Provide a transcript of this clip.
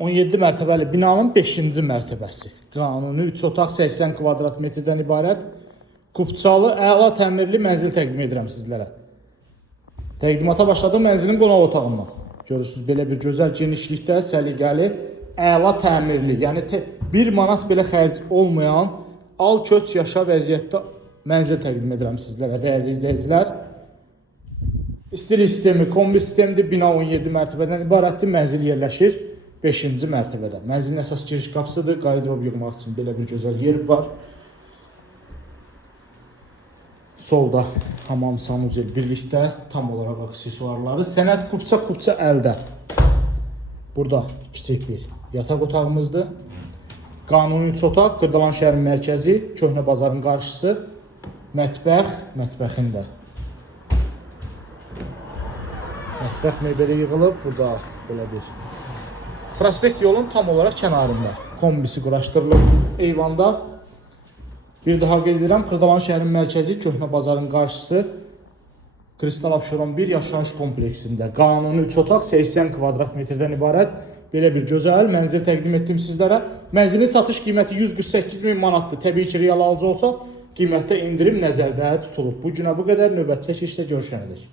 17 mərtəbəli binanın 5-ci mərtəbəsi. Qanuni 3 otaq 80 kvadrat metrdən ibarət kubçalı, əla təmirli mənzil təqdim edirəm sizlərə. Təqdimata başladığım mənzilin qonaq otağından. Görürsünüz, belə bir gözəl genişlikdə, səliqəli, əla təmirli, yəni 1 manat belə xərc olmayan, al-köç yaşa vəziyyətdə mənzil təqdim edirəm sizlərə, dəyərli izləyicilər. İstilik sistemi, kombi sistemidir, bina 17 mərtəbədən ibarətdir, mənzil yerləşir 5-ci mərtəbədə. Mənzilin əsas giriş qapısıdır, qardirob yığmaq üçün belə bir gözəl yer var. Solda hamam, sanuzel birlikdə, tam olaraq aksesuarları. Sənəd kubça əldə. Burada kiçik bir yataq otağımızdır. Qanuni 3 otaq, Xırdalan şəhərin mərkəzi, Köhnə bazarın qarşısı, mətbəx, mətbəxin də. Mətbəx mebeli yığılıb, burada belə bir prospekt yolun tam olaraq kənarında. Kombisi quraşdırılıb eyvanda. Bir daha qeyd edirəm, Xırdalan şəhərin mərkəzi, Köhnə bazarın qarşısı, Kristal Abşeron 1 yaşayış kompleksində. Qanuni 3 otaq 80 kvadrat metrdən ibarət belə bir gözəl mənzil təqdim etdim sizlərə. Mənzilin satış qiyməti 148.000 manatdır. Təbii ki, real alıcı olsa qiymətdə indirim nəzərdə tutulub. Bu günə bu qədər, növbəti çəkilişdə görüşənədək.